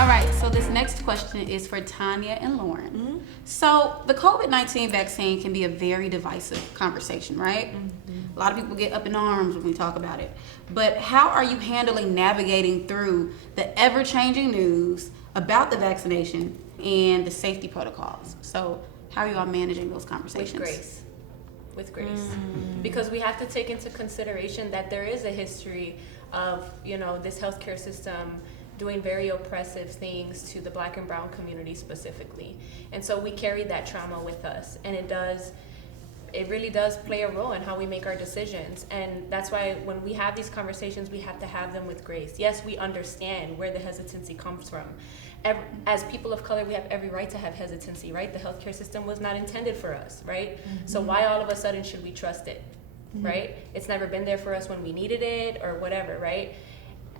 All right, so this next question is for Tanya and Lauren. Mm-hmm. So the COVID-19 vaccine can be a very divisive conversation, right? Mm-hmm. A lot of people get up in arms when we talk about it. But how are you handling navigating through the ever-changing news about the vaccination and the safety protocols? So how are you all managing those conversations? With grace. Because we have to take into consideration that there is a history of, this healthcare system doing very oppressive things to the Black and brown community specifically. And so we carry that trauma with us, and it really does play a role in how we make our decisions. And that's why when we have these conversations, we have to have them with grace. Yes, we understand where the hesitancy comes from. As people of color, we have every right to have hesitancy, right? The healthcare system was not intended for us, right? Mm-hmm. So why all of a sudden should we trust it, right? It's never been there for us when we needed it or whatever, right?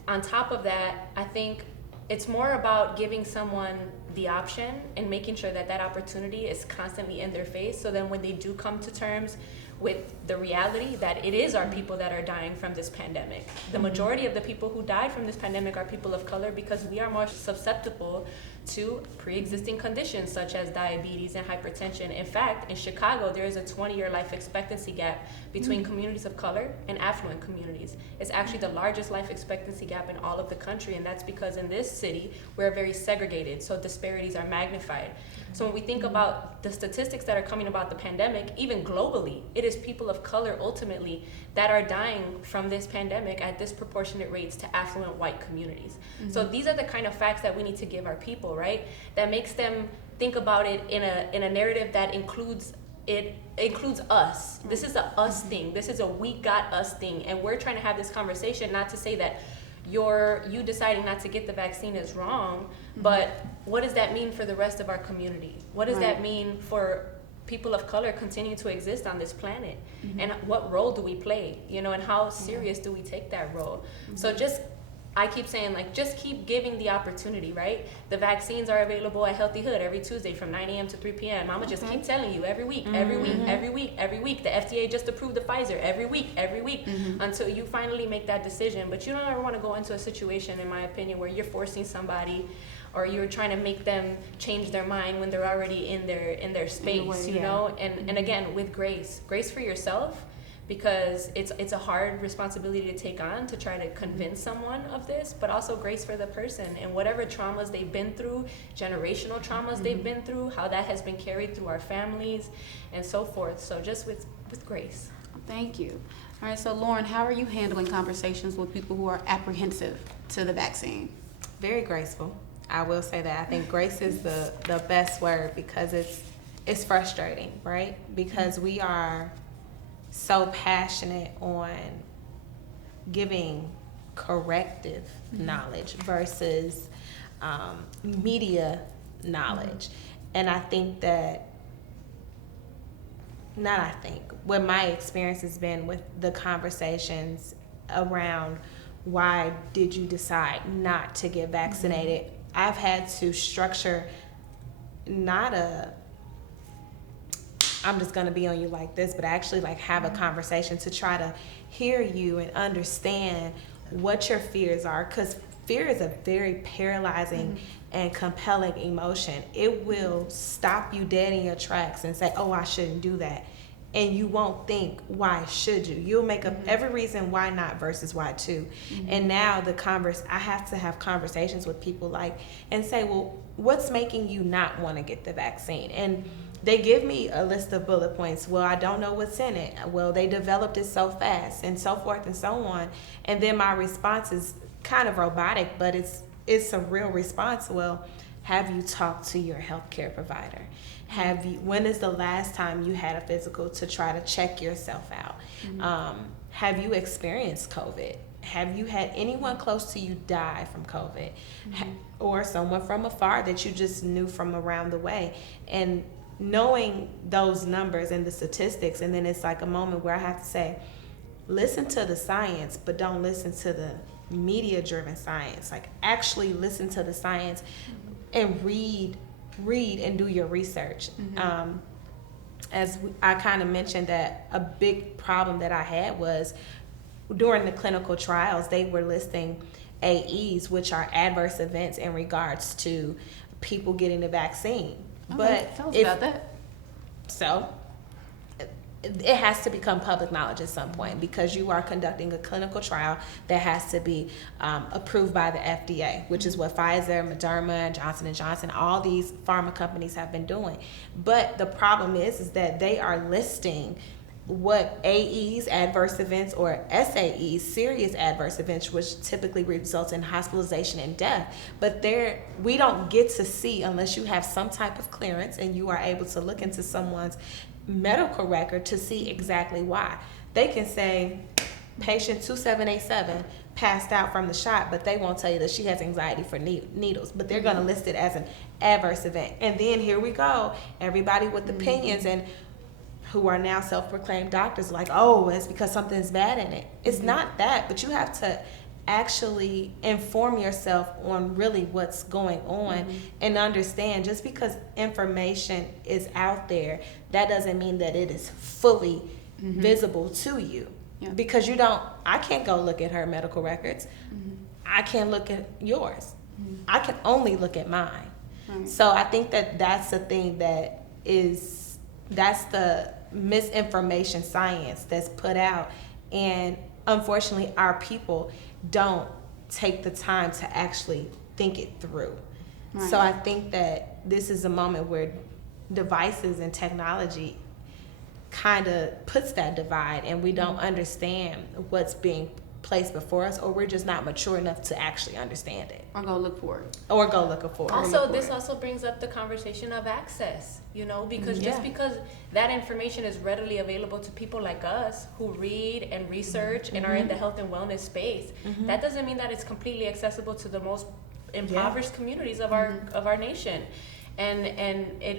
On top of that, I think it's more about giving someone the option and making sure that that opportunity is constantly in their face, so then when they do come to terms with the reality that it is our people that are dying from this pandemic. The majority of the people who died from this pandemic are people of color, because we are more susceptible to pre-existing conditions such as diabetes and hypertension. In fact, in Chicago, there is a 20-year life expectancy gap between communities of color and affluent communities. It's actually the largest life expectancy gap in all of the country, and that's because in this city, we're very segregated, so disparities are magnified. So when we think about the statistics that are coming about the pandemic, even globally, it is people of color ultimately that are dying from this pandemic at disproportionate rates to affluent white communities. So these are the kind of facts that we need to give our people, right? That makes them think about it in a narrative that includes us. This is a us thing. This is a we got us thing. And we're trying to have this conversation, not to say that you deciding not to get the vaccine is wrong, but what does that mean for the rest of our community? What does that mean for people of color continue to exist on this planet? And what role do we play? And how serious do we take that role? So I keep saying, just keep giving the opportunity, right? The vaccines are available at Healthy Hood every Tuesday from 9 a.m. to 3 p.m. I'ma just keep telling you every week. The FDA just approved the Pfizer every week, until you finally make that decision. But you don't ever want to go into a situation, in my opinion, where you're forcing somebody or you're trying to make them change their mind when they're already in their space, you know? And again, with grace for yourself, because it's a hard responsibility to take on, to try to convince someone of this, but also grace for the person and whatever traumas they've been through, generational traumas they've been through, how that has been carried through our families and so forth. So just with grace. Thank you. All right, so Lauren, how are you handling conversations with people who are apprehensive to the vaccine? Very graceful. I will say that. I think grace is the best word, because it's frustrating, right? Because we are so passionate on giving corrective knowledge versus media knowledge. And I think that, what my experience has been with the conversations around why did you decide not to get vaccinated, I've had to structure I'm just going to be on you like this, but actually have a conversation to try to hear you and understand what your fears are, because fear is a very paralyzing and compelling emotion. It will stop you dead in your tracks and say, oh, I shouldn't do that. And you won't think, why should you? You'll make up every reason why not versus why to. And now I have to have conversations with people and say, well, what's making you not want to get the vaccine? And they give me a list of bullet points. Well, I don't know what's in it. Well, they developed it so fast, and so forth and so on. And then my response is kind of robotic, but it's a real response. Well, have you talked to your healthcare provider? When is the last time you had a physical to try to check yourself out? Have you experienced COVID? Have you had anyone close to you die from COVID? Or someone from afar that you just knew from around the way? And knowing those numbers and the statistics, and then it's a moment where I have to say, listen to the science, but don't listen to the media-driven science. Actually listen to the science and read and do your research. As I kind of mentioned, that a big problem that I had was during the clinical trials, they were listing AEs, which are adverse events in regards to people getting the vaccine. Okay, But tell us about that. So it has to become public knowledge at some point, because you are conducting a clinical trial that has to be approved by the FDA, which is what Pfizer, Moderna, Johnson & Johnson, all these pharma companies have been doing. But the problem is that they are listing what AEs, adverse events, or SAEs, serious adverse events, which typically results in hospitalization and death. But we don't get to see, unless you have some type of clearance and you are able to look into someone's medical record to see exactly why. They can say patient 2787 passed out from the shot, but they won't tell you that she has anxiety for needles, but they're going to list it as an adverse event. And then here we go, everybody with opinions and who are now self-proclaimed doctors, like, oh, it's because something's bad in it. It's not that, but you have to actually inform yourself on really what's going on and understand, just because information is out there, that doesn't mean that it is fully visible to you. Yeah. Because I can't go look at her medical records. I can't look at yours. I can only look at mine. Right. So I think that that's the thing that's the misinformation science that's put out, and unfortunately our people don't take the time to actually think it through. Right. So I think that this is a moment where devices and technology kind of puts that divide, and we don't understand what's being placed before us, or we're just not mature enough to actually understand it. Or go look for it. Or go looking for it. Also, this also brings up the conversation of access, because just because that information is readily available to people like us who read and research and are in the health and wellness space, that doesn't mean that it's completely accessible to the most impoverished communities of our nation. And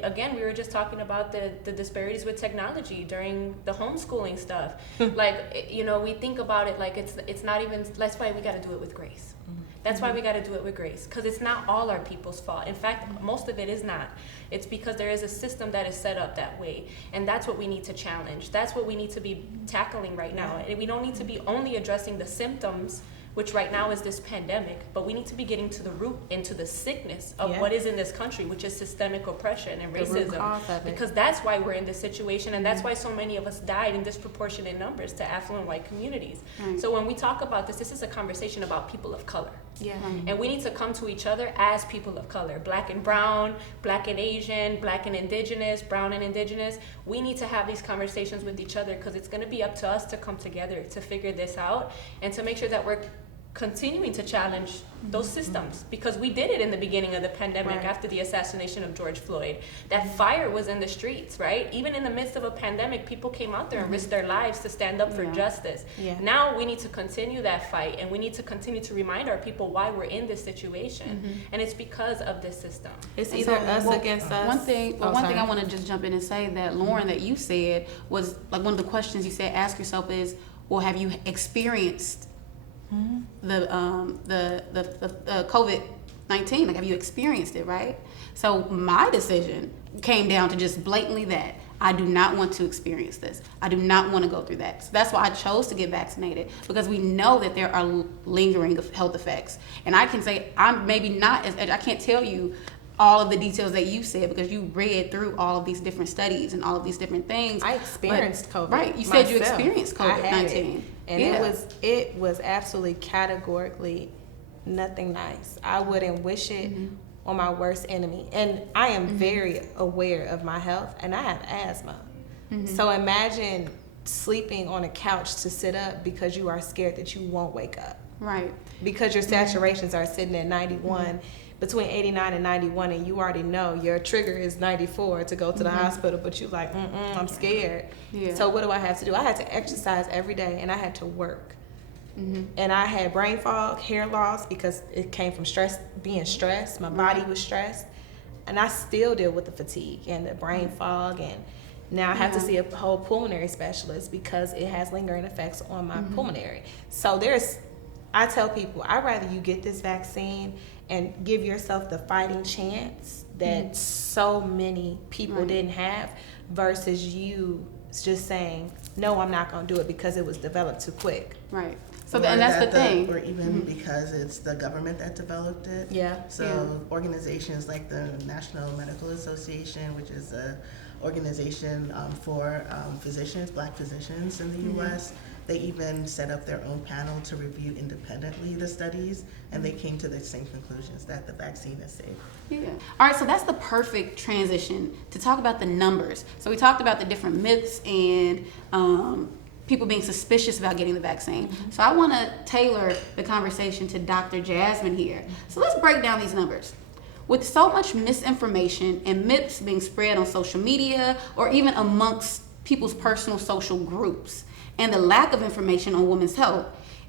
again, we were just talking about the disparities with technology during the homeschooling stuff. We think about it like it's not even, that's why we got to do it with grace. That's why we got to do it with grace, because it's not all our people's fault. In fact, most of it is not. It's because there is a system that is set up that way, and that's what we need to challenge. That's what we need to be tackling right now. And we don't need to be only addressing the symptoms, which right now is this pandemic, but we need to be getting to the root and to the sickness of what is in this country, which is systemic oppression and racism. Because that's why we're in this situation, and that's why so many of us died in disproportionate numbers to affluent white communities. So when we talk about this is a conversation about people of color. And we need to come to each other as people of color, black and brown, black and Asian, black and indigenous, brown and indigenous. We need to have these conversations with each other, because it's going to be up to us to come together to figure this out and to make sure that we're continuing to challenge those systems, because we did it in the beginning of the pandemic after the assassination of George Floyd. That fire was in the streets, right? Even in the midst of a pandemic, people came out there and risked their lives to stand up for justice. Now we need to continue that fight, and we need to continue to remind our people why we're in this situation, and it's because of this system. It's either us against us. One thing I want to just jump in and say that, Lauren, that you said was, like, one of the questions you said, ask yourself is, well, have you experienced the COVID-19? Like, have you experienced it, right? So my decision came down to just blatantly that I do not want to experience this. I do not want to go through that. So that's why I chose to get vaccinated, because we know that there are lingering health effects. And I can say I'm maybe not as, I can't tell you all of the details that you said, because you read through all of these different studies and all of these different things. I experienced COVID. Right, you said you experienced COVID-19. And it was absolutely categorically nothing nice. I wouldn't wish it on my worst enemy. And I am very aware of my health, and I have asthma. So imagine sleeping on a couch to sit up because you are scared that you won't wake up. Right. Because your saturations are sitting at 91. Between 89 and 91, and you already know your trigger is 94 to go to the hospital, but you're like, I'm scared. So what do I have to do? I had to exercise every day, and I had to work. And I had brain fog, hair loss, because it came from stress, being stressed. My body was stressed, and I still deal with the fatigue and the brain fog, and now I have to see a whole pulmonary specialist because it has lingering effects on my pulmonary. So I tell people, I'd rather you get this vaccine and give yourself the fighting chance that so many people didn't have, versus you just saying, no, I'm not going to do it because it was developed too quick. Right. So or and that's that the thing. or even because it's the government that developed it. Yeah. So organizations like the National Medical Association, which is a organization for physicians, Black physicians in the U.S., they even set up their own panel to review independently the studies, and they came to the same conclusions that the vaccine is safe. Yeah. All right, so that's the perfect transition to talk about the numbers. So we talked about the different myths and people being suspicious about getting the vaccine. So I want to tailor the conversation to Dr. Jasmine here. So let's break down these numbers. With so much misinformation and myths being spread on social media or even amongst people's personal social groups, and the lack of information on women's health,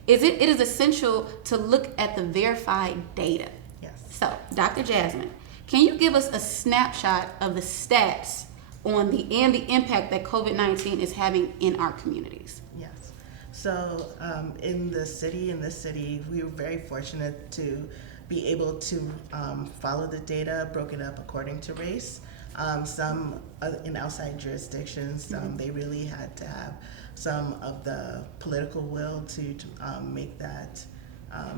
it is essential to look at the verified data. Yes. So, Dr. Jasmine, can you give us a snapshot of the stats on the impact that COVID-19 is having in our communities? Yes. So in this city, we were very fortunate to be able to follow the data broken up according to race. Some in outside jurisdictions, they really had to have some of the political will to make that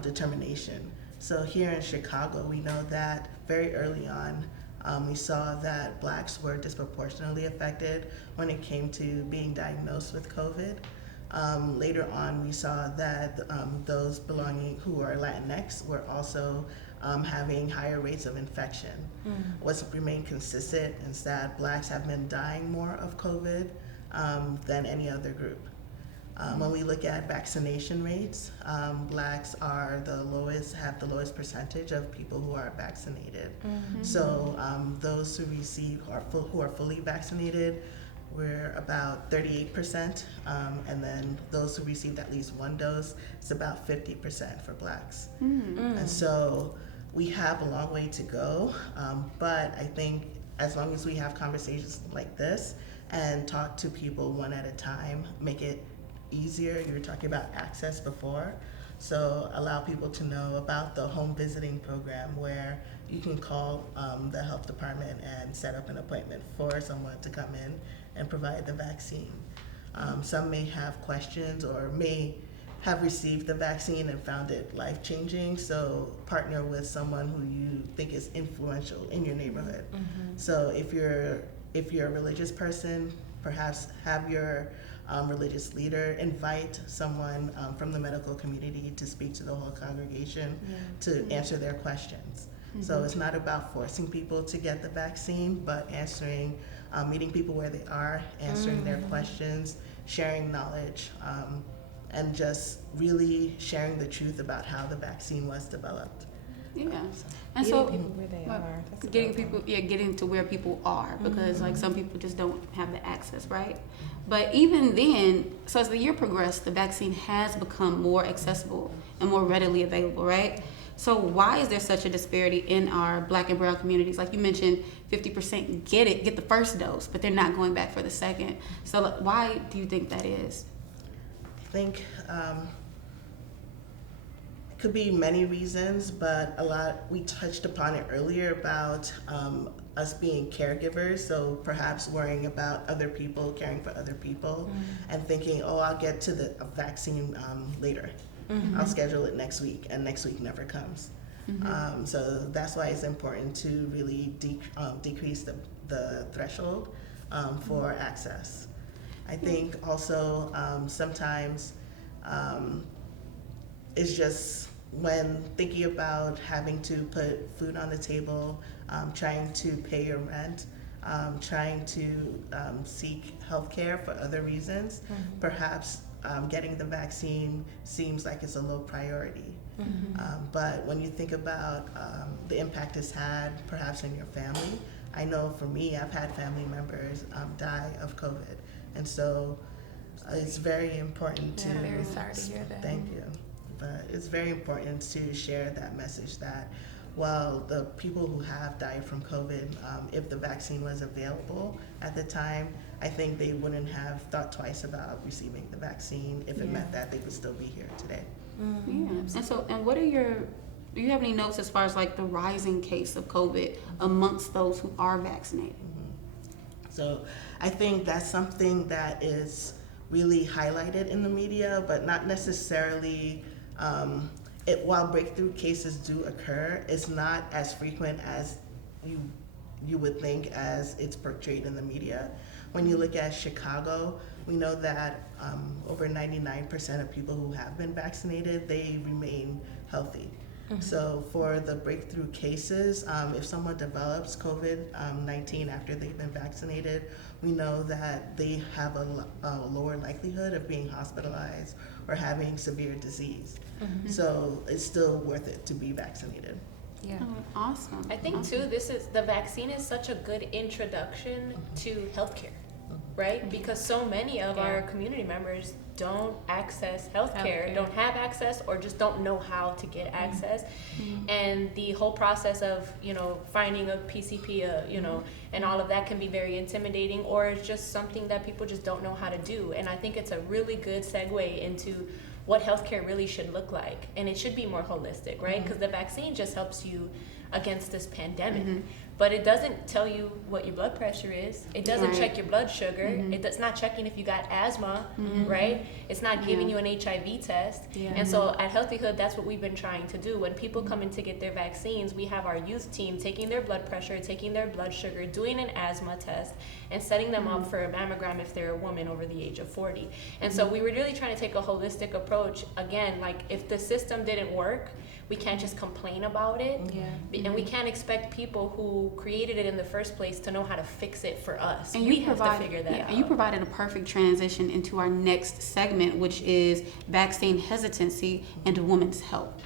determination. So here in Chicago, we know that very early on, we saw that Blacks were disproportionately affected when it came to being diagnosed with COVID. Later on, we saw that those who are Latinx were also having higher rates of infection. What's remained consistent is that Blacks have been dying more of COVID than any other group. When we look at vaccination rates, Blacks have the lowest percentage of people who are vaccinated. So those who are fully vaccinated, we're about 38%, and then those who received at least one dose, it's about 50% for Blacks. And so we have a long way to go, but I think as long as we have conversations like this and talk to people one at a time, make it easier. You were talking about access before, so allow people to know about the home visiting program where you can call the health department and set up an appointment for someone to come in and provide the vaccine. Some may have questions or may have received the vaccine and found it life-changing, so partner with someone who you think is influential in your neighborhood. So if you're a religious person, perhaps have your religious leader invite someone from the medical community to speak to the whole congregation to answer their questions. So it's not about forcing people to get the vaccine, but meeting people where they are, answering their questions, sharing knowledge, and just really sharing the truth about how the vaccine was developed. Yeah. Getting And so people where they are. That's a getting good one. people, getting to where people are, because like some people just don't have the access, right? But even then, so as the year progressed, the vaccine has become more accessible and more readily available, right? So why is there such a disparity in our Black and brown communities? Like you mentioned, 50% get the first dose, but they're not going back for the second. So like, why do you think that is? I think it could be many reasons, but we touched upon it earlier about us being caregivers, so perhaps worrying about other people, caring for other people, and thinking, oh, I'll get to the vaccine later. I'll schedule it next week, and next week never comes. So that's why it's important to really decrease the threshold for access. I think also sometimes it's just when thinking about having to put food on the table, trying to pay your rent, trying to seek health care for other reasons, perhaps getting the vaccine seems like it's a low priority. But when you think about the impact it's had perhaps in your family, I know for me, I've had family members die of COVID. And so it's very important to... very sorry to hear that. Thank you. But it's very important to share that message that while the people who have died from COVID, if the vaccine was available at the time, I think they wouldn't have thought twice about receiving the vaccine if it meant that they could still be here today. Yeah. And so, and do you have any notes as far as like the rising case of COVID amongst those who are vaccinated? So I think that's something that is really highlighted in the media, but not necessarily, while breakthrough cases do occur, it's not as frequent as you would think as it's portrayed in the media. When you look at Chicago, we know that over 99% of people who have been vaccinated, they remain healthy. So for the breakthrough cases, if someone develops COVID-19 after they've been vaccinated, we know that they have a lower likelihood of being hospitalized or having severe disease. So it's still worth it to be vaccinated. Yeah. Oh, awesome. I think too, the vaccine is such a good introduction to healthcare, right? Because so many of our community members don't access healthcare, don't have access, or just don't know how to get access. And the whole process of, finding a PCP, and all of that can be very intimidating, or it's just something that people just don't know how to do. And I think it's a really good segue into what healthcare really should look like. And it should be more holistic, right? Because the vaccine just helps you against this pandemic. But it doesn't tell you what your blood pressure is. It doesn't check your blood sugar. It's not checking if you got asthma, right? It's not giving you an HIV test. And so at Healthyhood, that's what we've been trying to do. When people come in to get their vaccines, we have our youth team taking their blood pressure, taking their blood sugar, doing an asthma test, and setting them up for a mammogram if they're a woman over the age of 40. And so we were really trying to take a holistic approach. Again, like if the system didn't work, we can't just complain about it. And we can't expect people who created it in the first place to know how to fix it for us. And we have to figure that out. And you provided a perfect transition into our next segment, which is vaccine hesitancy and women's health.